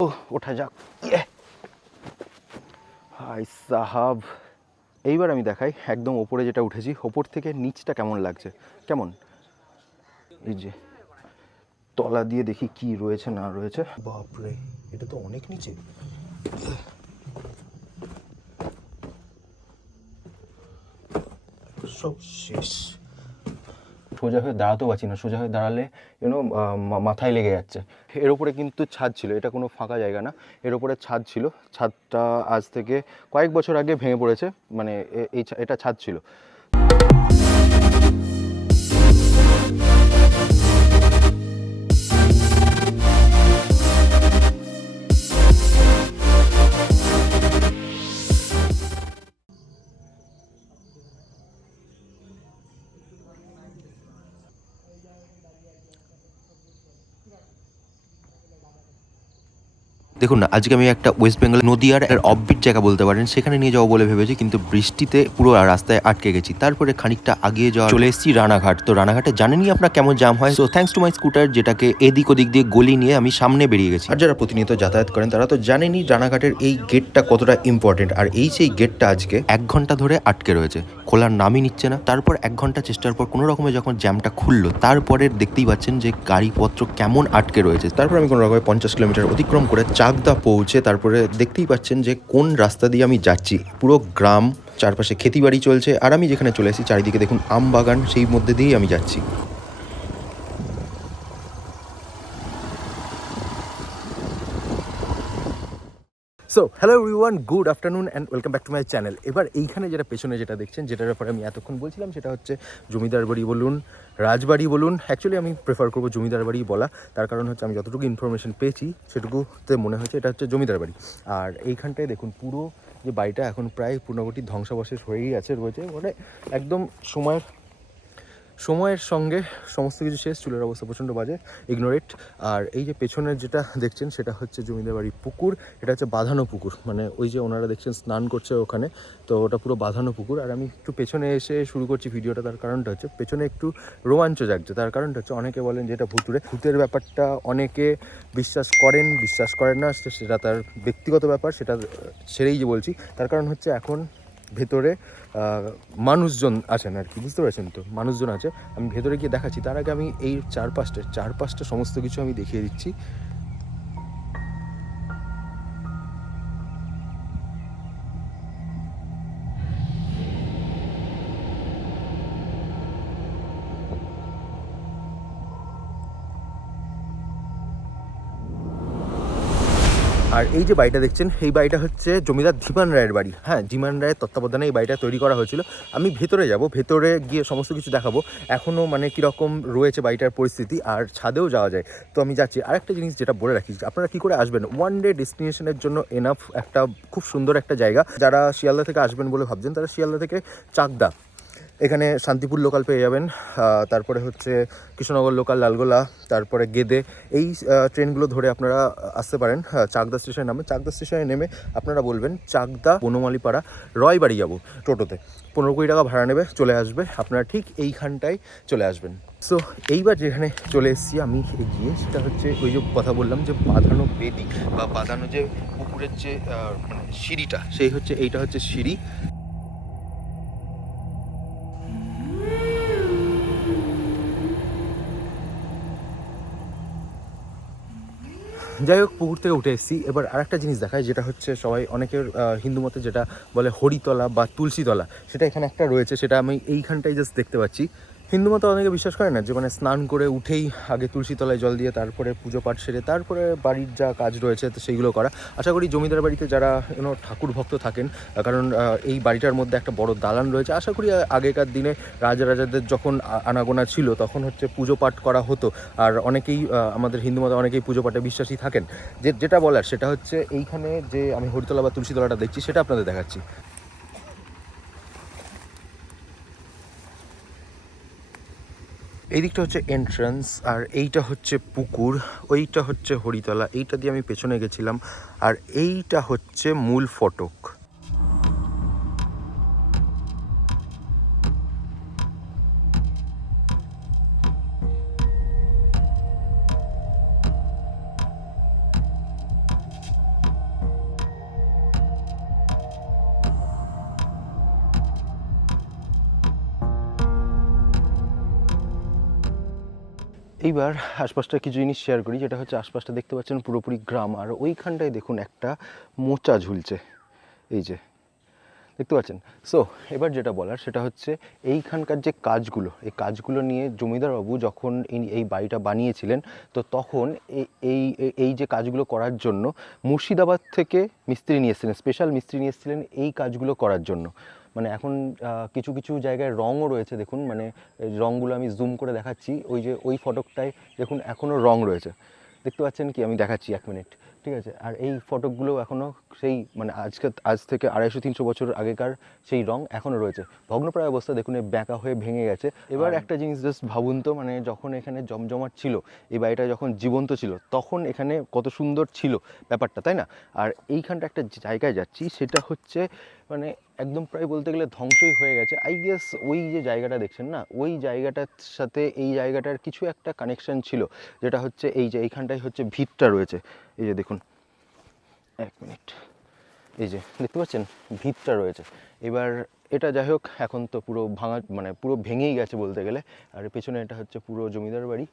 ওঠা যাক। হাই সাহাব, এইবার আমি দেখাই একদম ওপরে যেটা উঠেছি, ওপর থেকে নিচটা কেমন লাগছে। কেমন, এই যে তলা দিয়ে দেখি কি রয়েছে না রয়েছে। বাপরে, এটা তো অনেক নিচে। সব শেষ। সোজা হয়ে দাঁড়াতেও পারছি না, সোজা হয়ে দাঁড়ালে মাথায় লেগে যাচ্ছে। এর ওপরে কিন্তু ছাদ ছিল, এটা কোনো ফাঁকা জায়গা না, এর ওপরে ছাদ ছিল। ছাদটা আজ থেকে কয়েক বছর আগে ভেঙে পড়েছে, মানে এটা ছাদ ছিল। দেখুন না, আজকে আমি একটা ওয়েস্ট বেঙ্গল নদীয়ার অফবিট জায়গা বলতে পারেন, সেখানে নিয়ে যাবো বলে ভেবেছি, কিন্তু বৃষ্টিতে পুরো রাস্তায় আটকে গেছি। তারপরে খানিকটা আগিয়ে যাওয়া চলে এসেছি রানাঘাট। তো রানাঘাটে জানেনই আপনার কেমন জাম হয়। So thanks to my scooter, যেটাকে এদিক ওদিক দিয়ে গলি নিয়ে আমি সামনে বেরিয়ে গেছি। আর যারা প্রতিনিয়ত যাতায়াত করেন তারা তো জানেনই রানাঘাটের এই গেটটা কতটা ইম্পর্টেন্ট। আর এই সেই গেটটা আজকে 1 ঘন্টা ধরে আটকে রয়েছে, খোলার নামই নিচ্ছে না। তারপর 1 ঘন্টা চেষ্টার পর কোনো রকমে যখন জ্যামটা খুললো, তারপরে দেখতেই পাচ্ছেন যে গাড়িপত্র কেমন আটকে রয়েছে। তারপর আমি কোনো রকমে 50 কিলোমিটার অতিক্রম করে চাকদা পৌঁছে তারপরে দেখতেই পাচ্ছেন যে কোন রাস্তা দিয়ে আমি যাচ্ছি। পুরো গ্রাম, চারপাশে খেতিবাড়ি চলছে, আর আমি যেখানে চলে এসেছি চারিদিকে দেখুন আম বাগান, সেই মধ্যে দিয়েই আমি যাচ্ছি। So hello everyone, good afternoon and welcome back to my channel. এবার এইখানে যেটা পেছনে যেটা দেখছেন, যেটার ব্যাপারে আমি এতক্ষণ বলছিলাম, সেটা হচ্ছে জমিদার বাড়ি বলুন, রাজবাড়ি বলুন। অ্যাকচুয়ালি আমি প্রেফার করবো জমিদার বাড়ি বলা, তার কারণ হচ্ছে আমি যতটুকু ইনফরমেশন পেয়েছি সেটুকুতে মনে হয়েছে এটা হচ্ছে জমিদার বাড়ি। আর এইখানটায় দেখুন পুরো যে বাড়িটা এখন প্রায় পূর্ণবর্তী ধ্বংসাবশেষ হয়েই রয়েছে, মানে একদম সময়ের সঙ্গে সমস্ত কিছু শেষ। চুলের অবস্থা প্রচণ্ড বাজে, ইগনোরেট। আর এই যে পেছনের যেটা দেখছেন সেটা হচ্ছে জমিদার বাড়ির পুকুর। এটা হচ্ছে বাঁধানো পুকুর, মানে ওই যে ওনারা দেখছেন স্নান করছে ওখানে, তো ওটা পুরো বাঁধানো পুকুর। আর আমি একটু পেছনে এসে শুরু করছি ভিডিওটা, তার কারণটা হচ্ছে পেছনে একটু রোমাঞ্চ জাগছে। তার কারণটা হচ্ছে অনেকে বলেন যে এটা ভূতের ব্যাপারটা অনেকে বিশ্বাস করেন না, সেটা তার ব্যক্তিগত ব্যাপার, সেটা ছেড়েই যে বলছি। তার কারণ হচ্ছে এখন ভেতরে মানুষজন আছেন আর কি, বুঝতে পারছেন তো, মানুষজন আছে। আমি ভেতরে গিয়ে দেখাচ্ছি, তার আগে আমি এই চারপাশটা সমস্ত কিছু আমি দেখিয়ে দিচ্ছি। আর এই যে বাড়িটা দেখছেন, এই বাড়িটা হচ্ছে জমিদার ধীমান রায়ের বাড়ি। হ্যাঁ, ধীমান রায়ের তত্ত্বাবধানে এই বাড়িটা তৈরি করা হয়েছিল। আমি ভেতরে যাব, ভেতরে গিয়ে সমস্ত কিছু দেখাবো এখনও, মানে কীরকম রয়েছে বাড়িটার পরিস্থিতি, আর ছাদেও যাওয়া যায়। তো আমি যাচ্ছি। আরেকটা জিনিস যেটা বলে রাখি, আপনারা কী করে আসবেন, ওয়ান ডে ডেস্টিনেশনের জন্য এনাফ একটা খুব সুন্দর একটা জায়গা। যারা শিয়ালদা থেকে আসবেন বলে ভাবছেন, তারা শিয়ালদা থেকে চাকদা, এখানে শান্তিপুর লোকাল পেয়ে যাবেন। তারপরে হচ্ছে কৃষ্ণনগর লোকাল, লালগোলা, তারপরে গেদে, এই ট্রেনগুলো ধরে আপনারা আসতে পারেন চাকদা স্টেশনে নামে। চাকদা স্টেশনে নেমে আপনারা বলবেন চাকদা বনমালীপাড়া রয়বাড়ি যাব টোটোতে, 15-20 টাকা ভাড়া নেবে, চলে আসবে। আপনারা ঠিক এইখানটায় চলে আসবেন। সো এইবার যেখানে চলে এসেছি আমি এগিয়ে, সেটা হচ্ছে ওই যে কথা বললাম যে বাঁধানো বেদি বা বাঁধানো যে পুকুরের যে মানে সিঁড়িটা, সেই হচ্ছে এইটা হচ্ছে সিঁড়ি। যাই হোক, পুকুর থেকে উঠে এসেছি। এবার আরেকটা জিনিস দেখায়, যেটা হচ্ছে সবাই অনেকের হিন্দু মতে যেটা বলে হরিতলা বা তুলসীতলা, সেটা এখানে একটা রয়েছে। সেটা আমি এইখানটায় জাস্ট দেখতে পাচ্ছি। হিন্দু মতে অনেকে বিশ্বাস করে না যে মানে স্নান করে উঠেই আগে তুলসীতলায় জল দিয়ে তারপরে পুজো পাঠ সেরে তারপরে বাড়ির যা কাজ রয়েছে তো সেইগুলো করা। আশা করি জমিদার বাড়িতে যারা ঠাকুর ভক্ত থাকেন, কারণ এই বাড়িটার মধ্যে একটা বড় দালান রয়েছে, আশা করি আগেকার দিনে রাজাদের যখন আনাগোনা ছিল তখন হচ্ছে পুজো পাঠ করা হতো। আর অনেকেই আমাদের হিন্দু মতে অনেকেই পুজো পাঠে বিশ্বাসী থাকেন। যেটা বলার সেটা হচ্ছে এইখানে যে আমি হরিতলা বা তুলসীতলাটা দেখছি, সেটা আপনাদের দেখাচ্ছি। এই দিকটা হচ্ছে এন্ট্রান্স, আর এইটা হচ্ছে পুকুর, ওইটা হচ্ছে হরিতলা, এইটা দিয়ে আমি পেছনে গেছিলাম, আর এইটা হচ্ছে মূল ফটক। এইবার আশপাশটা কিছু জিনিস শেয়ার করি, যেটা হচ্ছে আশপাশটা দেখতে পাচ্ছেন পুরোপুরি গ্রাম, আর ওইখানটায় দেখুন একটা মোচা ঝুলছে, এই যে দেখতে পাচ্ছেন। সো এবার যেটা বলার সেটা হচ্ছে এইখানকার যে কাজগুলো, এই কাজগুলো নিয়ে জমিদারবাবু যখন এই বাড়িটা বানিয়েছিলেন, তো তখন এই এই যে কাজগুলো করার জন্য মুর্শিদাবাদ থেকে মিস্ত্রি নিয়ে এসেছিলেন, স্পেশাল মিস্ত্রি নিয়ে এসেছিলেন এই কাজগুলো করার জন্য। মানে এখন কিছু কিছু জায়গায় রঙও রয়েছে, দেখুন মানে রঙগুলো আমি জুম করে দেখাচ্ছি, ওই যে ওই ফটকটায় দেখুন এখনও রং রয়েছে, দেখতে পাচ্ছেন কি, আমি দেখাচ্ছি 1 মিনিট, ঠিক আছে। আর এই ফটকগুলো এখনও সেই মানে আজ থেকে 250-300 বছর আগেকার সেই রং এখনও রয়েছে, ভগ্নপ্রায় অবস্থা দেখুন, ব্যাঁকা হয়ে ভেঙে গেছে। এবার একটা জিনিস জাস্ট ভাবুন তো, মানে যখন এখানে জমজমাট ছিল, এই বাড়িটা যখন জীবন্ত ছিল, তখন এখানে কত সুন্দর ছিল ব্যাপারটা, তাই না? আর এইখানটা একটা জায়গায় যাচ্ছি, সেটা হচ্ছে মানে একদম প্রায় বলতে গেলে ধ্বংসই হয়ে গেছে। আই গেস ওই যে জায়গাটা দেখছেন না, ওই জায়গাটার সাথে এই জায়গাটার কিছু একটা কানেকশন ছিল, যেটা হচ্ছে এই যে এইখানটায় হচ্ছে ভিতটা রয়েছে, এই যে দেখুন 1 মিনিট, এই যে দেখতে পাচ্ছেন ভিতটা রয়েছে। এবার এটা যাই হোক, এখন তো পুরো ভাঙা, মানে পুরো ভেঙেই গেছে বলতে গেলে। আর পেছনে এটা হচ্ছে পুরো জমিদার বাড়ি।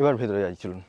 এবার ভেতরে যাই, চলুন।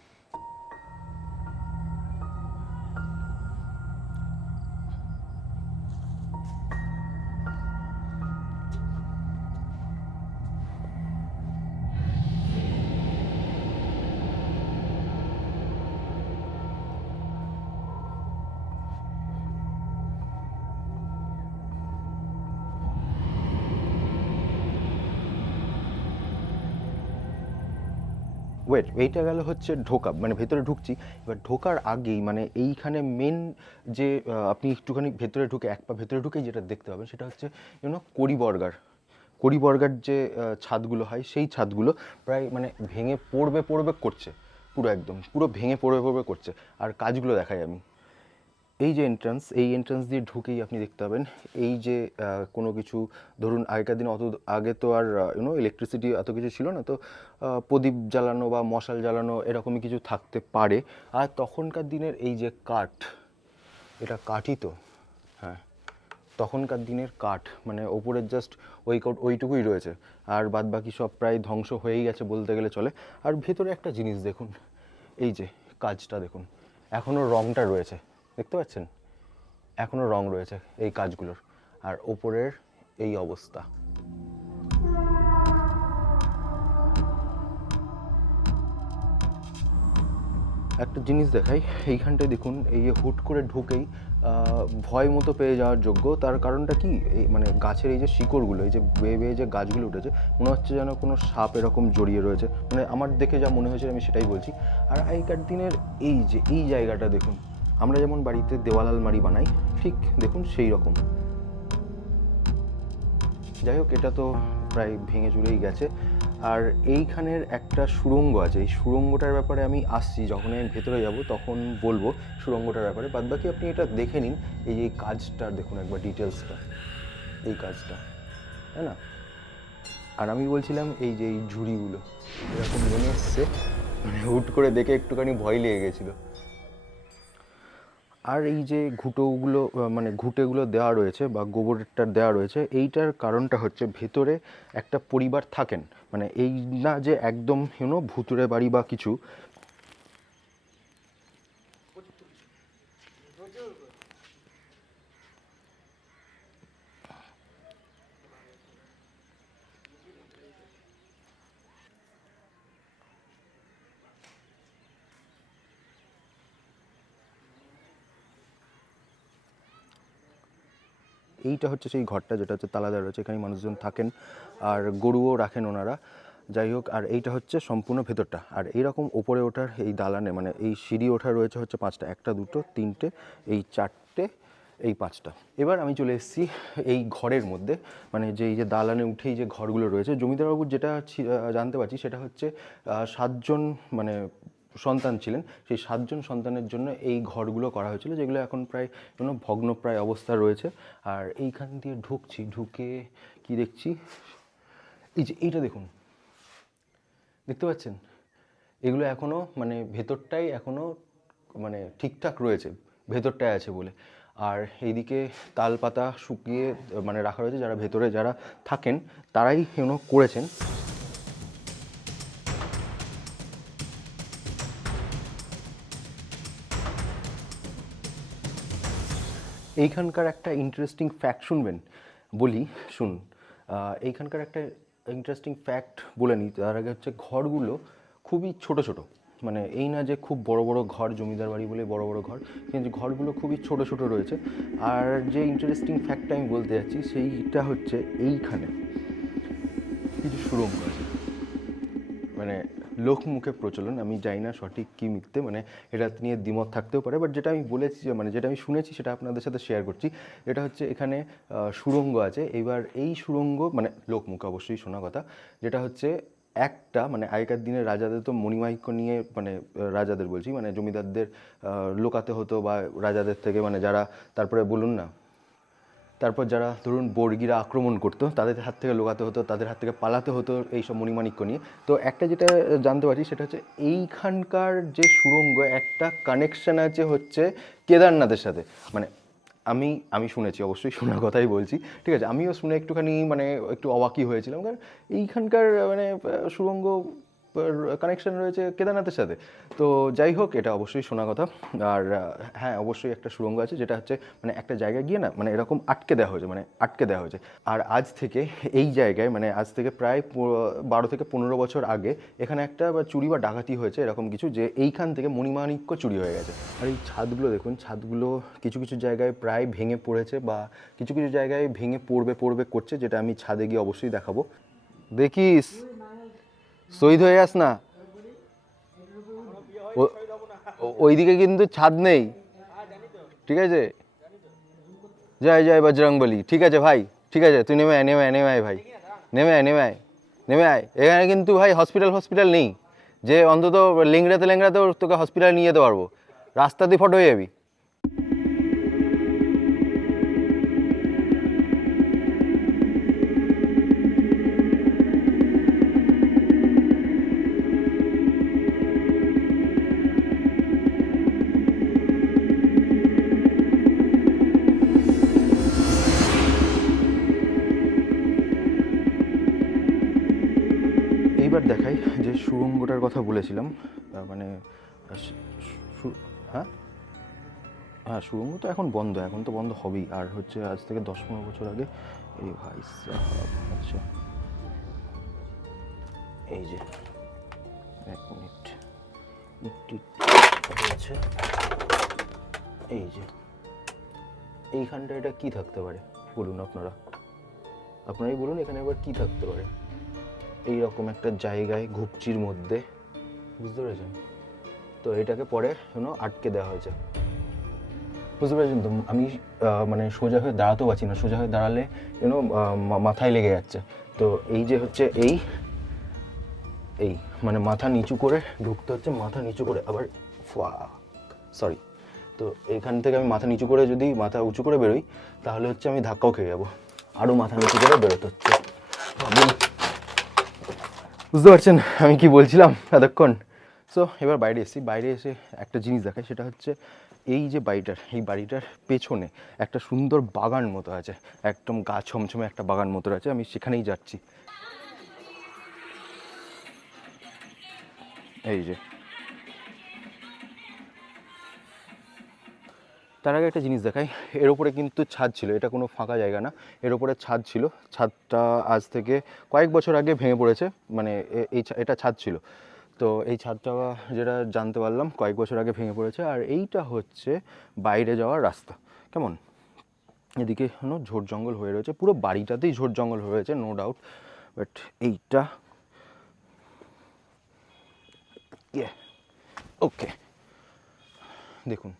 এইটা গেল হচ্ছে ঢোকা, মানে ভেতরে ঢুকছি। এবার ঢোকার আগেই মানে এইখানে মেন যে আপনি একটুখানি ভেতরে ঢুকে, এক পা ভেতরে ঢুকেই যেটা দেখতে পাবেন সেটা হচ্ছে কড়ি বর্গার যে ছাদগুলো হয়, সেই ছাদগুলো প্রায় মানে ভেঙে পড়বে করছে, পুরো একদম পুরো ভেঙে পড়বে করছে। আর কাজগুলো দেখাই আমি, এই যে এই এন্ট্রান্স দিয়ে ঢুকেই আপনি দেখতে পাবেন এই যে কোনো কিছু, ধরুন আগেকার দিনে অত আগে তো আর ইলেকট্রিসিটি এত কিছু ছিল না, তো প্রদীপ জ্বালানো বা মশাল জ্বালানো এরকমই কিছু থাকতে পারে। আর তখনকার দিনের এই যে কাঠ, এটা কাঠই তো, হ্যাঁ তখনকার দিনের কাঠ, মানে ওপরের জাস্ট ওইটুকুই রয়েছে, আর বাদ বাকি সব প্রায় ধ্বংস হয়েই গেছে বলতে গেলে চলে। আর ভেতরে একটা জিনিস দেখুন, এই যে কাজটা দেখুন, এখনও রঙটা রয়েছে, দেখতে পাচ্ছেন এখনও রং রয়েছে এই কাজগুলোর, আর ওপরের এই অবস্থা। একটা জিনিস দেখাই, এইখানটায় দেখুন, এই যে হুট করে ঢুকেই ভয় মতো পেয়ে যাওয়ার যোগ্য, তার কারণটা কি, এই মানে গাছের এই যে শিকড়গুলো, এই যে বেয়ে বেয়ে যে গাছগুলো উঠেছে, মনে হচ্ছে যেন কোনো সাপ এরকম জড়িয়ে রয়েছে, মানে আমার দেখে যা মনে হয়েছে আমি সেটাই বলছি। আর আগেকার দিনের এই যে এই জায়গাটা দেখুন, আমরা যেমন বাড়িতে দেওয়াল আলমারি বানাই, ঠিক দেখুন সেই রকম। যাই হোক, এটা তো প্রায় ভেঙে চুরেই গেছে। আর এইখানের একটা সুড়ঙ্গ আছে, এই সুড়ঙ্গটার ব্যাপারে আমি আসছি, যখন আমি ভেতরে যাব তখন বলবো সুড়ঙ্গটার ব্যাপারে, বাদবাকি আপনি এটা দেখে নিন। এই যে কাজটা দেখুন একবার, ডিটেলসটা, এই কাজটা, তাই না? আর আমি বলছিলাম এই যে এই ঝুড়িগুলো এরকম মনে হচ্ছে, মানে হুট করে দেখে একটুখানি ভয় লেগে গেছিলো। আর এই যে ঘুঁটোগুলো, মানে ঘুঁটেগুলো দেওয়া রয়েছে বা গোবরটা দেওয়া রয়েছে, এইটার কারণটা হচ্ছে ভেতরে একটা পরিবার থাকেন, মানে এই না যে একদম ভুতুড়ে বাড়ি বা কিছু। এইটা হচ্ছে সেই ঘরটা, যেটা হচ্ছে তালা দেওয়া রয়েছে, এখানে মানুষজন থাকেন আর গরুও রাখেন ওনারা। যাই হোক, আর এইটা হচ্ছে সম্পূর্ণ ভেতরটা। আর এইরকম ওপরে ওঠার এই দালানে, মানে এই সিঁড়ি ওঠা রয়েছে হচ্ছে 5টা, 1টা 2টো 3টে, এই 4টে, এই 5টা। এবার আমি চলে এসেছি এই ঘরের মধ্যে, মানে যে এই যে দালানে উঠেই যে ঘরগুলো রয়েছে, জমিদারবাবুর যেটা জানতে পারছি সেটা হচ্ছে 7জন মানে সন্তান ছিলেন, সেই 7জন সন্তানের জন্য এই ঘরগুলো করা হয়েছিল, যেগুলো এখন প্রায় ভগ্নপ্রায় অবস্থা রয়েছে। আর এইখান দিয়ে ঢুকে কি দেখছি, এই যে এইটা দেখুন, দেখতে পাচ্ছেন, এগুলো এখনও মানে ভেতরটাই এখনও মানে ঠিকঠাক রয়েছে, ভেতরটায় আছে বলে। আর এইদিকে তাল পাতা শুকিয়ে মানে রাখা রয়েছে, যারা ভেতরে যারা থাকেন তারাই করেছেন। এইখানকার একটা ইন্টারেস্টিং ফ্যাক্ট শুনবেন, বলি শুনুন। এইখানকার একটা ইন্টারেস্টিং ফ্যাক্ট বলে নিই তার আগে হচ্ছে ঘরগুলো খুবই ছোট ছোট, মানে এই না যে খুব বড় বড় ঘর, জমিদার বাড়ি বলে বড় বড় ঘর, কিন্তু ঘরগুলো খুবই ছোট ছোট রয়েছে। আর যে ইন্টারেস্টিং ফ্যাক্টটা আমি বলতে যাচ্ছি সেইটা হচ্ছে এইখানে কিছু সুড়ঙ্গ আছে, মানে লোকমুখে প্রচলন, আমি জানি না সঠিক কি মিথ্যে, মানে এটা নিয়ে দ্বিমত থাকতেও পারে, বাট যেটা আমি বলেছি মানে যেটা আমি শুনেছি সেটা আপনাদের সাথে শেয়ার করছি। এটা হচ্ছে এখানে সুড়ঙ্গ আছে। এবার এই সুড়ঙ্গ মানে লোকমুখে অবশ্যই শোনা কথা, যেটা হচ্ছে একটা মানে আগেকার দিনে রাজাদের তো মণিমাণিক্য নিয়ে মানে রাজাদের বলছি মানে জমিদারদের লোকাতে হতো, বা রাজাদের থেকে মানে যারা তারপরে বলুন না, তারপর যারা ধরুন বর্গীরা আক্রমণ করতো তাদের হাত থেকে লুকাতে হতো, তাদের হাত থেকে পালাতে হতো এইসব মণিমাণিক্য নিয়ে। তো একটা যেটা জানতে পারছি সেটা হচ্ছে এইখানকার যে সুড়ঙ্গ একটা কানেকশন আছে হচ্ছে কেদারনাথের সাথে, মানে আমি আমি শুনেছি, অবশ্যই শোনার কথাই বলছি, ঠিক আছে। আমিও শুনে একটুখানি মানে একটু অবাকই হয়েছিলাম, কারণ এইখানকার মানে সুড়ঙ্গ কানেকশন রয়েছে কেদারনাথের সাথে। তো যাই হোক, এটা অবশ্যই শোনা কথা। আর হ্যাঁ, অবশ্যই একটা সুড়ঙ্গ আছে যেটা হচ্ছে মানে একটা জায়গায় গিয়ে না মানে এরকম আটকে দেওয়া হয়েছে, মানে আটকে দেওয়া হয়েছে। আর আজ থেকে এই জায়গায় মানে আজ থেকে প্রায় 12 থেকে 15 বছর আগে এখানে একটা চুরি বা ডাকাতি হয়েছে এরকম কিছু, যে এইখান থেকে মণিমাণিক্য চুরি হয়ে গেছে। আর এই ছাদগুলো দেখুন, ছাদগুলো কিছু কিছু জায়গায় প্রায় ভেঙে পড়েছে, বা কিছু কিছু জায়গায় ভেঙে পড়বে করছে, যেটা আমি ছাদে গিয়ে অবশ্যই দেখাবো। দেখিস, শহীদ হয়ে যাস না। ওইদিকে কিন্তু ছাদ নেই, ঠিক আছে। জয় জয় বজরংবলী। ঠিক আছে ভাই, ঠিক আছে, তুই নেমে আয়, নেমে আয়, নেমে আয় ভাই, নেমে আয়, নেমে আয়, নেমে আয়। এখানে কিন্তু ভাই হসপিটাল নেই যে অন্তত লেংড়াতে তোকে হসপিটালে নিয়ে যেতে পারবো, রাস্তাতেই ফটো হয়ে যাবি। এইবার দেখাই যে সুড়ঙ্গটার কথা বলেছিলাম, মানে হ্যাঁ হ্যাঁ, সুড়ঙ্গ তো এখন বন্ধ, এখন তো বন্ধ হবেই। আর হচ্ছে আজ থেকে 10-15 বছর আগে এই ভাই সাহাব, আচ্ছা এই যে 1 মিনিট আছে, এই যে এইখানটা এটা কি থাকতে পারে বলুন, আপনারাই বলুন এখানে আবার কি থাকতে পারে এইরকম একটা জায়গায় ঘুপচির মধ্যে, বুঝতে পেরেছেন? তো এটাকে পরে আটকে দেওয়া হয়েছে, বুঝতে পেরেছেন তো। আমি মানে সোজা হয়ে দাঁড়াতেও পারছি না, সোজা হয়ে দাঁড়ালে মাথায় লেগে যাচ্ছে। তো এই যে হচ্ছে এই মানে মাথা নিচু করে ঢুকতে হচ্ছে, মাথা নিচু করে আবার সরি। তো এইখান থেকে আমি মাথা নিচু করে যদি মাথা উঁচু করে বেরোই তাহলে হচ্ছে আমি ধাক্কাও খেয়ে যাবো, আরও মাথা নিচু করে বেরোতে হচ্ছে। বুঝতে পারছেন আমি কি বলছিলাম এতক্ষণ? সো এবার বাইরে এসে একটা জিনিস দেখাই, সেটা হচ্ছে এই যে এই বাড়িটার পেছনে একটা সুন্দর বাগান মতো আছে, একদম গা ছমছমে একটা বাগান মতো আছে, আমি সেখানেই যাচ্ছি। এই যে তার আগে একটা জিনিস দেখাই, এর ওপরে কিন্তু ছাদ ছিল, এটা কোনো ফাঁকা জায়গা না, এর ওপরে ছাদ ছিল। ছাদটা আজ থেকে কয়েক বছর আগে ভেঙে পড়েছে, মানে এটা ছাদ ছিল। তো এই ছাদটা যেটা জানতে পারলাম কয়েক বছর আগে ভেঙে পড়েছে। আর এইটা হচ্ছে বাইরে যাওয়ার রাস্তা, কেমন এদিকে ঝোড় জঙ্গল হয়ে রয়েছে, পুরো বাড়িটাতেই ঝোড় জঙ্গল হয়ে রয়েছে, নো ডাউট। বাট এইটা ওকে, দেখুন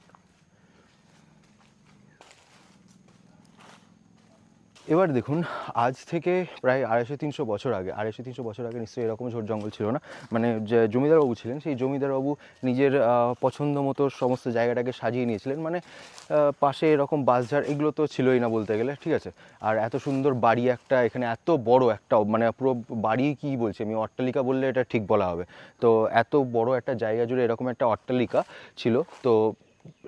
এবার দেখুন, আজ থেকে প্রায় 250-300 বছর আগে, 250-300 বছর আগে নিশ্চয়ই এরকম ঝোড় জঙ্গল ছিল না। মানে যে জমিদারবাবু ছিলেন, সেই জমিদারবাবু নিজের পছন্দ মতো সমস্ত জায়গাটাকে সাজিয়ে নিয়েছিলেন। মানে পাশে এরকম বাঁশঝাড় এগুলো তো ছিলই না বলতে গেলে, ঠিক আছে। আর এত সুন্দর বাড়ি একটা, এখানে এত বড় একটা মানে পুরো বাড়ি কি বলছি আমি, অট্টালিকা বললে এটা ঠিক বলা হবে। তো এত বড় একটা জায়গা জুড়ে এরকম একটা অট্টালিকা ছিল। তো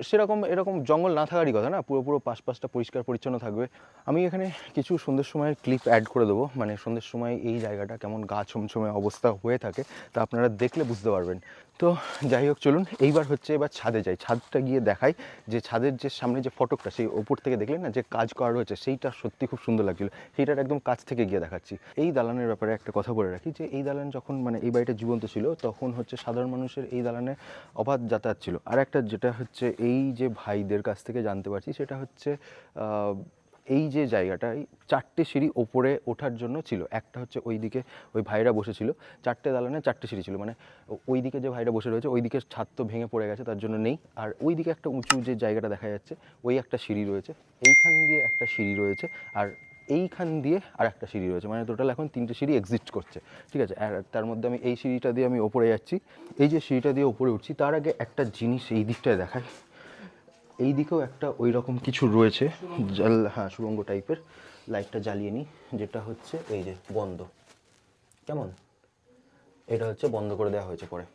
সেরকম এরকম জঙ্গল না থাকারই কথা না, পুরো পাশটা পরিষ্কার পরিচ্ছন্ন থাকবে। আমি এখানে কিছু সন্ধ্যের সময়ের ক্লিপ অ্যাড করে দেবো, মানে সন্ধ্যের সময় এই জায়গাটা কেমন গা ছমছমে অবস্থা হয়ে থাকে তা আপনারা দেখলে বুঝতে পারবেন। তো যাই হোক চলুন এইবার হচ্ছে এবার ছাদে যাই, ছাদটা গিয়ে দেখাই যে ছাদের যে সামনে যে ফটকটা সেই ওপর থেকে দেখলেন না যে কাজ করা রয়েছে সেইটা সত্যি খুব সুন্দর লাগছিল, সেইটার একদম কাছ থেকে গিয়ে দেখাচ্ছি। এই দালানের ব্যাপারে একটা কথা বলে রাখি যে এই দালান যখন মানে এই বাড়িটা জীবন্ত ছিল তখন হচ্ছে সাধারণ মানুষের এই দালানে অবাধ যাতায়াত ছিল। আর একটা যেটা হচ্ছে এই যে ভাইদের কাছ থেকে জানতে পারছি সেটা হচ্ছে এই যে জায়গাটা এই 4টে সিঁড়ি ওপরে ওঠার জন্য ছিল। একটা হচ্ছে ওইদিকে ওই ভাইরা বসেছিল, 4টে দালানে 4টে সিঁড়ি ছিল, মানে ওইদিকে যে ভাইরা বসে রয়েছে ওইদিকে ছাদ তো ভেঙে পড়ে গেছে তার জন্য নেই। আর ওইদিকে একটা উঁচু যে জায়গাটা দেখা যাচ্ছে ওই একটা সিঁড়ি রয়েছে, এইখান দিয়ে একটা সিঁড়ি রয়েছে, আর এইখান দিয়ে আর একটা সিঁড়ি রয়েছে, মানে টোটাল এখন 3টে সিঁড়ি এক্সিস্ট করছে। ঠিক আছে, আর তার মধ্যে আমি এই সিঁড়িটা দিয়ে আমি ওপরে যাচ্ছি। এই যে সিঁড়িটা দিয়ে ওপরে উঠছি তার আগে একটা জিনিস এই দিকটায় দেখায়, এই দিকেও একটা ওই রকম কিছু রয়েছে জাল, হ্যাঁ সুড়ঙ্গ টাইপের। লাইটটা জ্বালিয়ে নিই, যেটা হচ্ছে এই যে বন্ধ, কেমন এটা হচ্ছে বন্ধ করে দেওয়া হয়েছে পরে।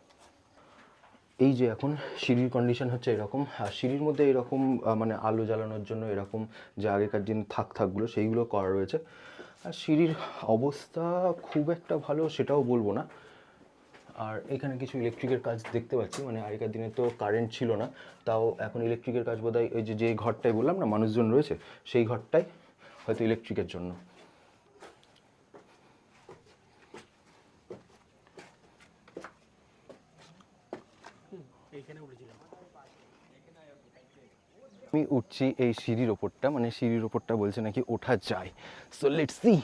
এই যে এখন সিঁড়ির কন্ডিশন হচ্ছে এরকম, আর সিঁড়ির মধ্যে এরকম মানে আলো জ্বালানোর জন্য এরকম যে আগেকার দিন থাকগুলো সেইগুলো করা রয়েছে। আর সিঁড়ির অবস্থা খুব একটা ভালো সেটাও বলবো না। আর এখানে কিছু ইলেকট্রিকের কাজ দেখতে পাচ্ছি, মানে আগেকার দিনে তো কারেন্ট ছিল না, তাও এখন ইলেকট্রিকের কাজ বোধহয় ওই যে ঘরটায় বললাম না মানুষজন রয়েছে সেই ঘরটায় হয়তো ইলেকট্রিকের জন্য। আমি উঠছি এই সিঁড়ির ওপরটা, মানে সিঁড়ির ওপরটা বলছে নাকি ওঠা যায়, সো লেটস সি।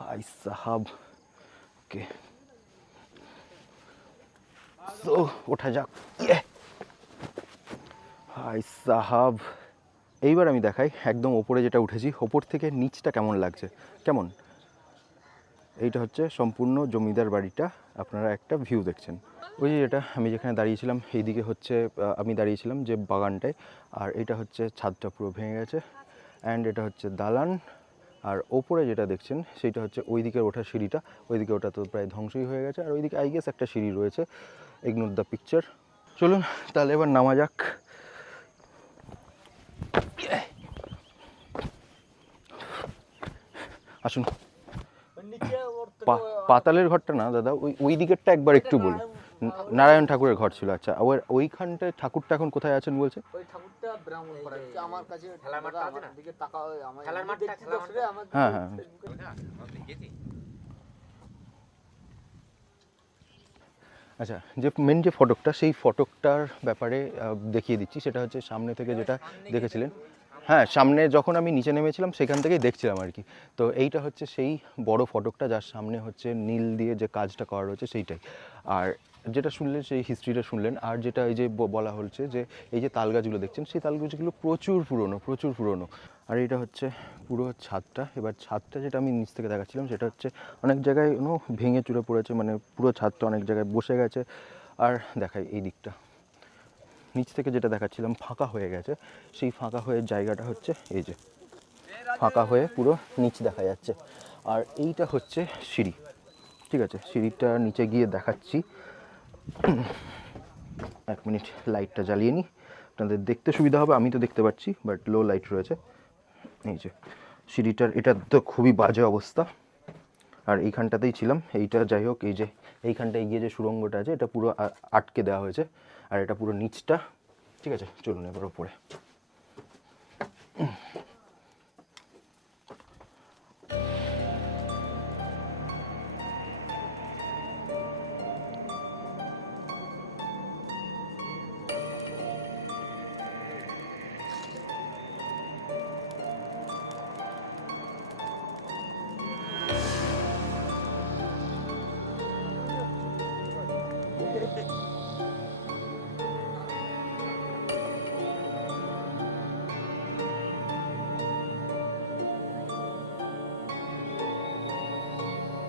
হাই সাহাব, ওকে সো ওঠা যাক। হাই সাহাব, এইবার আমি দেখাই একদম ওপরে যেটা উঠেছি ওপর থেকে নিচটা কেমন লাগছে। কেমন, এইটা হচ্ছে সম্পূর্ণ জমিদার বাড়িটা, আপনারা একটা ভিউ দেখছেন। ওই যে যেটা আমি যেখানে দাঁড়িয়েছিলাম এইদিকে হচ্ছে আমি দাঁড়িয়েছিলাম যে বাগানটায়, আর এটা হচ্ছে ছাদটা পুরো ভেঙে গেছে, অ্যান্ড এটা হচ্ছে দালান। আর ওপরে যেটা দেখছেন সেইটা হচ্ছে ওই দিকে ওঠা সিঁড়িটা, ওইদিকে ওটা তো প্রায় ধ্বংসই হয়ে গেছে, আর ওইদিকে আই গেস একটা সিঁড়ি রয়েছে, ইগনোর দ্য পিকচার। চলুন তাহলে এবার নামা যাক। আসুন, পাতালের ঘরটা না দাদা, ওই দিকেরটা একবার একটু বলুন। নারায়ণ ঠাকুরের ঘর ছিল, আচ্ছা। আবার ওইখানটায় ঠাকুরটা এখন কোথায় আছেন বলছে? ওই ঠাকুরটা ব্রাহ্মণ করা হচ্ছে আমার কাছে, খেলার মাঠটা আছে না দিকে তাকা, আমার খেলার মাঠটা, দেখছি খেলার তো ফিরে আমার হ্যাঁ হ্যাঁ। আচ্ছা, যে মেন যে ফটকটা সেই ফটকটার ব্যাপারে দেখিয়ে দিচ্ছি। সেটা হচ্ছে সামনে থেকে যেটা দেখেছিলেন, হ্যাঁ সামনে যখন আমি নিচে নেমেছিলাম সেখান থেকেই দেখছিলাম আর কি। তো এইটা হচ্ছে সেই বড় ফটকটা যার সামনে হচ্ছে নীল দিয়ে যে কাজটা করা রয়েছে সেইটাই। আর যেটা শুনলেন সেই হিস্ট্রিটা শুনলেন। আর যেটা এই যে বলা হচ্ছে যে এই যে তাল গাছগুলো দেখছেন সেই তাল গাছগুলো প্রচুর পুরনো, প্রচুর পুরনো। আর এটা হচ্ছে পুরো ছাদটা। এবার ছাদটা যেটা আমি নিচ থেকে দেখাচ্ছিলাম সেটা হচ্ছে অনেক জায়গায় ভেঙে চুরে পড়েছে, মানে পুরো ছাদটা অনেক জায়গায় বসে গেছে। আর দেখাই এই দিকটা নিচ থেকে যেটা দেখাচ্ছিলাম ফাঁকা হয়ে গেছে, সেই ফাঁকা হয়ে জায়গাটা হচ্ছে এই যে ফাঁকা হয়ে পুরো নিচ দেখা যাচ্ছে। আর এইটা হচ্ছে সিঁড়ি, ঠিক আছে। সিঁড়িটা নিচে গিয়ে দেখাচ্ছি, এক মিনিট লাইটটা জ্বালিয়ে নিই, আপনাদের দেখতে সুবিধা হবে। আমি তো দেখতে পাচ্ছি বাট লো লাইট রয়েছে। এই যে সিঁড়িটার এটা তো খুবই বাজে অবস্থা। আর এইখানটাতেই ছিলাম, এইটা যাই হোক এই যে এইখানটায় গিয়ে যে সুড়ঙ্গটা আছে এটা পুরো আটকে দেওয়া হয়েছে, আর এটা পুরো নিচটা। ঠিক আছে, চলুন এবার ওপরে।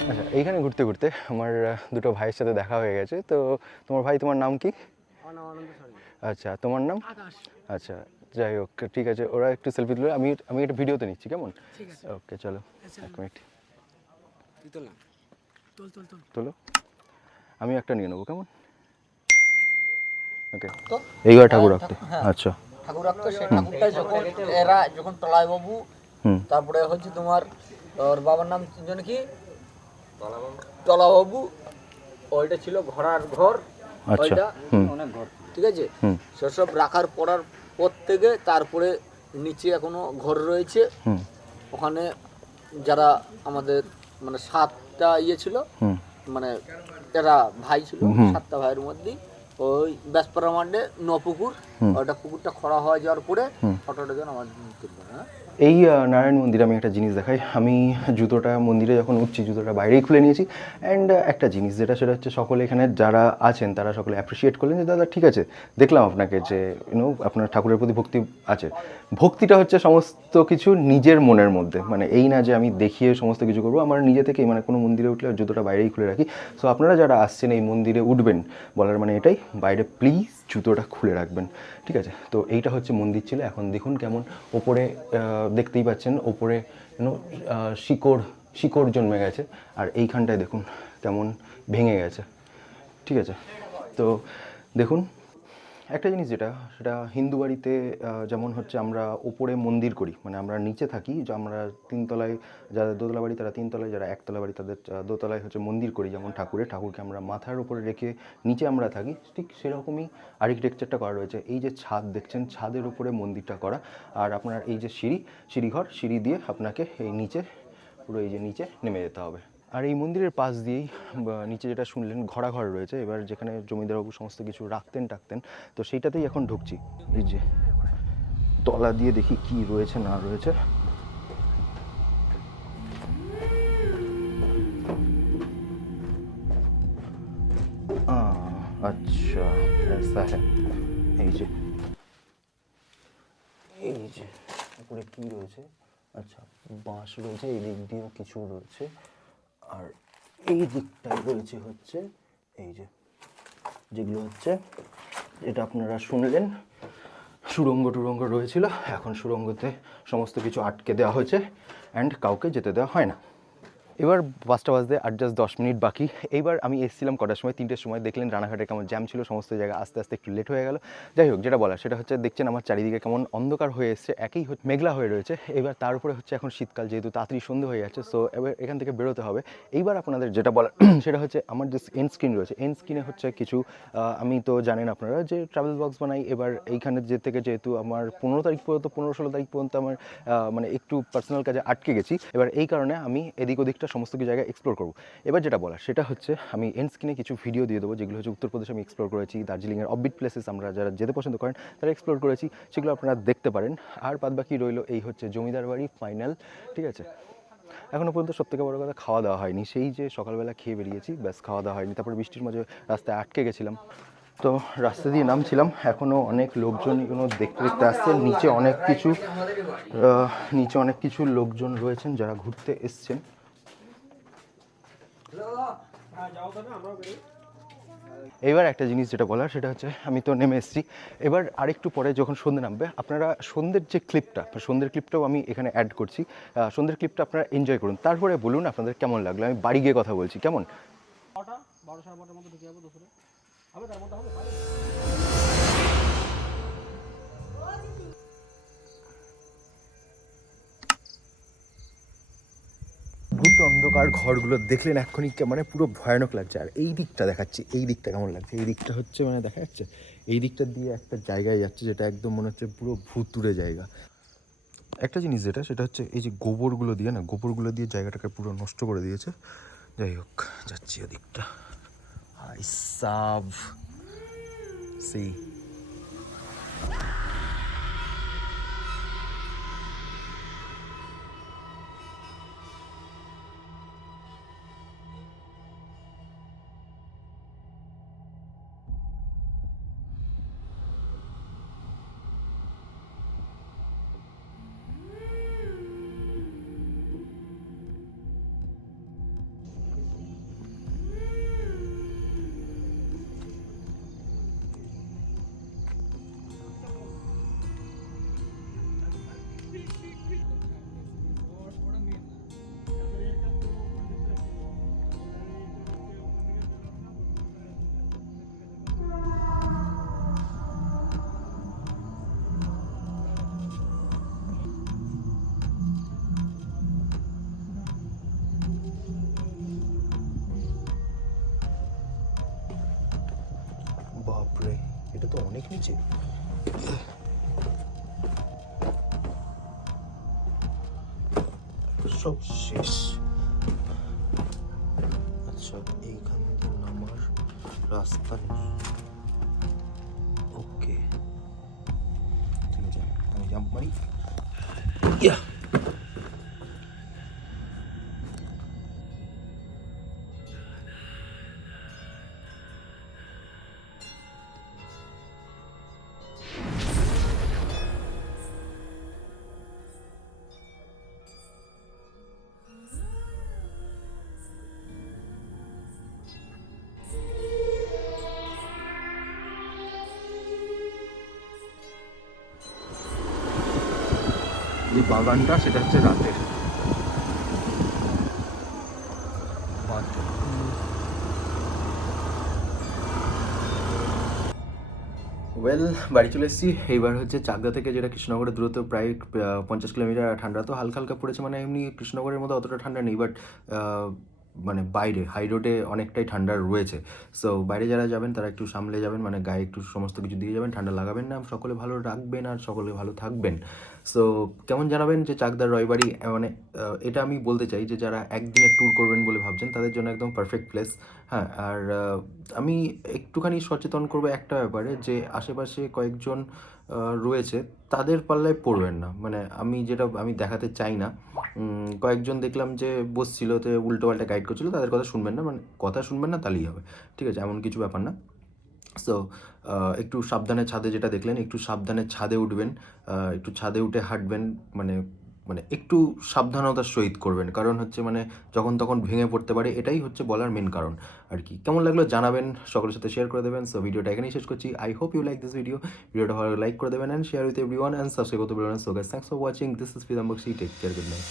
আচ্ছা, এইখানে ঘুরতে ঘুরতে আমার দুটো ভাইয়ের সাথে দেখা হয়ে গেছে। তো তোমার ভাই, তোমার নাম কি? আচ্ছা, তোমার নাম? আচ্ছা, যাই হোক ঠিক আছে। ওরা একটু সেলফি তুলে, আমি একটা ভিডিওতে নিচ্ছি, কেমন? ওকে চলো, এক মিনিট তোলো, আমি একটা নিয়ে নেবো, কেমন? ওকে, এইবার ঠাকুর রাখতে। আচ্ছা, ঠাকুর রাখতো। সেই ঠাকুরটা যখন এরা যখন টলাই বাবু, তারপরে হচ্ছে তোমার ওর বাবার নাম যেন কি টলা বাবু, ওইটা ছিল ঘোড়ার ঘর। আচ্ছা। ওইটা অনেক ঘর। ঠিক আছে, সেসব রাখার পর থেকে তারপরে নিচে এখনো ঘর রয়েছে। ওখানে যারা আমাদের মানে 7টা ইয়ে ছিল, মানে এরা ভাই ছিল, 7টা ভাইয়ের মধ্যে ওই ব্যাসপাড়া মাঠে পুকুর, ওইটা পুকুরটা খরা হয়ে যাওয়ার পরে ফটোটা যেন আমার তুলবে। হ্যাঁ, এই নারায়ণ মন্দিরে আমি একটা জিনিস দেখাই। আমি জুতোটা মন্দিরে যখন উঠছি জুতোটা বাইরেই খুলে নিয়েছি। অ্যান্ড একটা জিনিস যেটা সেটা হচ্ছে সকলে এখানে যারা আছেন তারা সকলে অ্যাপ্রিসিয়েট করলেন যে দাদা ঠিক আছে, দেখলাম আপনাকে যে আপনার ঠাকুরের প্রতি ভক্তি আছে। ভক্তিটা হচ্ছে সমস্ত কিছু নিজের মনের মধ্যে, মানে এই না যে আমি দেখিয়ে সমস্ত কিছু করবো, আমার নিজে থেকেই মানে কোনো মন্দিরে উঠলে জুতোটা বাইরেই খুলে রাখি। সো আপনারা যারা আসছেন এই মন্দিরে উঠবেন, বলার মানে এটাই, বাইরে প্লিজ জুতোটা খুলে রাখবেন, ঠিক আছে? তো এইটা হচ্ছে মন্দির ছিল। এখন দেখুন কেমন ওপরে দেখতেই পাচ্ছেন ওপরে শিকড় জন্মে গেছে, আর এইখানটায় দেখুন কেমন ভেঙে গেছে, ঠিক আছে? তো দেখুন একটা জিনিস যেটা সেটা হিন্দু বাড়িতে যেমন হচ্ছে আমরা ওপরে মন্দির করি, মানে আমরা নিচে থাকি, যে আমরা 3তলায়, যাদের দোতলা বাড়ি তারা 3তলায়, যারা 1তলা বাড়ি তাদের দোতলায় হচ্ছে মন্দির করি, যেমন ঠাকুরকে আমরা মাথার উপরে রেখে নিচে আমরা থাকি, ঠিক সেরকমই আর্কিটেকচারটা করা রয়েছে। এই যে ছাদ দেখছেন, ছাদের উপরে মন্দিরটা করা, আর আপনার এই যে সিঁড়িঘর, সিঁড়ি দিয়ে আপনাকে এই নিচে পুরো এই যে নিচে নেমে যেতে হবে। আর এই মন্দিরের পাশ দিয়েই নিচে যেটা শুনলেন ঘোড়াঘর রয়েছে, এবার যেখানে জমিদারবাবু সমস্ত কিছু রাখতেন, তো সেইটাতেই এখন ঢুকছি। এই যে তলা দিয়ে দেখি কি রয়েছে না রয়েছে। আচ্ছা, ऐसा है। এই যে উপরে কি রয়েছে, আচ্ছা বাঁশ রয়েছে, এই দিক দিয়েও কিছু রয়েছে, আর এই দিকটায় রয়েছে হচ্ছে এই যে যেগুলো হচ্ছে, এটা আপনারা শুনলেন সুড়ঙ্গ টুড়ঙ্গ রয়েছিল, এখন সুড়ঙ্গতে সমস্ত কিছু আটকে দেওয়া হয়েছে অ্যান্ড কাউকে যেতে দেওয়া হয় না। এবার 5টা বাজতে আর জাস্ট 10 মিনিট বাকি। এইবার আমি এসেছিলাম কটার সময়, 3টের সময়। দেখলেন রানাঘাটে কেমন জ্যাম ছিল, সমস্ত জায়গায় আস্তে আস্তে একটু লেট হয়ে গেল। যাই হোক, যেটা বলা সেটা হচ্ছে দেখছেন আমার চারিদিকে কেমন অন্ধকার হয়ে এসছে, মেঘলা হয়ে রয়েছে। এবার তার উপরে হচ্ছে এখন শীতকাল, যেহেতু তাড়াতাড়ি সন্ধে হয়ে যাচ্ছে, সো এবার এখান থেকে বেরোতে হবে। এইবার আপনাদের যেটা বলা সেটা হচ্ছে আমার যে এন্ড স্ক্রিন রয়েছে, এন্ড স্ক্রিনে হচ্ছে কিছু আমি তো জানেন আপনারা যে ট্রাভেল বক্স বানাই। এবার এইখানে যেহেতু আমার 15 তারিখ পর্যন্ত 15-16 তারিখ পর্যন্ত আমার মানে একটু পার্সোনাল কাজে আটকে গেছি, এবার এই কারণে আমি এদিক ওদিকটা সমস্ত কিছু জায়গায় এক্সপ্লোর করবো। এবার যেটা বলা সেটা হচ্ছে আমি এন্ড স্ক্রিনে কিছু ভিডিও দিয়ে দেবো, যেগুলো হচ্ছে উত্তরপ্রদেশে আমি এক্সপ্লোর করেছি, দার্জিলিংয়ের অফবিট প্লেসেস আমরা যারা যেতে পছন্দ করেন তারা এক্সপ্লোর করেছি, সেগুলো আপনারা দেখতে পারেন। আর বাদ বাকি রইলো এই হচ্ছে জমিদার বাড়ি ফাইনাল, ঠিক আছে? এখনও পর্যন্ত সবথেকে বড় কথা খাওয়া দাওয়া হয়নি, সেই যে সকালবেলা খেয়ে বেরিয়েছি, ব্যাস খাওয়া দাওয়া হয়নি। তারপরে বৃষ্টির মাঝে রাস্তায় আটকে গেছিলাম, তো রাস্তা দিয়ে নামছিলাম। এখনও অনেক লোকজন এগুলো দেখতে আসছে, নিচে অনেক কিছু লোকজন রয়েছেন যারা ঘুরতে এসছেন। এবার একটা জিনিস যেটা বলার সেটা হচ্ছে আমি তো নেমে এসেছি, এবার আরেকটু পরে যখন সন্ধ্যে নামবে আপনারা সন্ধ্যের যে সন্ধ্যের ক্লিপটাও আমি এখানে অ্যাড করছি। সন্ধ্যের ক্লিপটা আপনারা এনজয় করুন, তারপরে বলুন আপনাদের কেমন লাগলো। আমি বাড়ি গিয়ে কথা বলছি, কেমন? 12-12:30 মধ্যে ঢুকে যাবো দুপুরে, হবে তার মধ্যে হবে। ভূত অন্ধকার ঘরগুলো দেখলেন এক্ষুনি, মানে পুরো ভয়ানক লাগছে। আর এই দিকটা দেখাচ্ছি, এই দিকটা কেমন লাগছে। এই দিকটা হচ্ছে মানে দেখা যাচ্ছে এই দিকটা দিয়ে একটা জায়গায় যাচ্ছে, যেটা একদম মনে হচ্ছে পুরো ভুতুড়ে জায়গা। একটা জিনিস যেটা সেটা হচ্ছে এই যে গোবরগুলো দিয়ে জায়গাটাকে পুরো নষ্ট করে দিয়েছে। যাই হোক, যাচ্ছি ওদিকটা। হাই সাব সেই অনেক নিচে। সব শেষ। আচ্ছা, এইখান দিয়ে নামার রাস্তা নেই। ওকে, ঠিক আছে, আমি জাম্প মারি। ইয়া, যে বাগানটা সেটা হচ্ছে রাতের। ওয়েল, বাড়ি চলে এসেছি। এইবার হচ্ছে চাকদা থেকে, যেটা কৃষ্ণনগরের দূরত্ব প্রায় 50 কিলোমিটার। ঠান্ডা তো হালকা হালকা পড়েছে, মানে এমনি কৃষ্ণনগরের মধ্যে অতটা ঠান্ডা নেই, বাট মানে বাইরে হাই রোডে অনেকটাই ঠান্ডা রয়েছে। সো বাইরে যারা যাবেন তারা একটু সামলে যাবেন, মানে গায়ে একটু সমস্ত কিছু দিয়ে যাবেন, ঠান্ডা লাগাবেন না, সকলে ভালো রাখবেন আর সকলে ভালো থাকবেন। সো কেমন জানাবেন যে চাকদার রয়বাড়ি, মানে এটা আমি বলতে চাই যে যারা একদিনের ট্যুর করবেন বলে ভাবছেন তাদের জন্য একদম পারফেক্ট প্লেস। হ্যাঁ, আর আমি একটুখানি সচেতন করবো একটা ব্যাপারে, যে আশেপাশে কয়েকজন রয়েছে, তাদের পাল্লায় পড়বেন না। মানে আমি দেখাতে চাই না, কয়েকজন দেখলাম যে বসছিল, তো উল্টো পাল্টা গাইড করছিল, তাদের কথা শুনবেন না, মানে কথা শুনবেন না তাহলেই হবে, ঠিক আছে, এমন কিছু ব্যাপার না। সো একটু সাবধানে, ছাদে যেটা দেখলেন, একটু সাবধানে ছাদে উঠবেন, একটু ছাদে উঠে হাঁটবেন, মানে মানে একটু সাবধানতার সহিত করবেন, কারণ হচ্ছে মানে যখন তখন ভেঙে পড়তে পারে, এটাই হচ্ছে বলার মেন কারণ আর কি। কেমন লাগলো জানাবেন, সকলের সাথে শেয়ার করে দেবেন। সো ভিডিওটা এখানেই শেষ করছি। I hope you like this ভিডিওটা ভালো লাইক করে দেবেন and share with everyone and subscribe করতে ভুলবেন না। So guys, thanks for watching, this is Fidam Bakshi, take care, good night.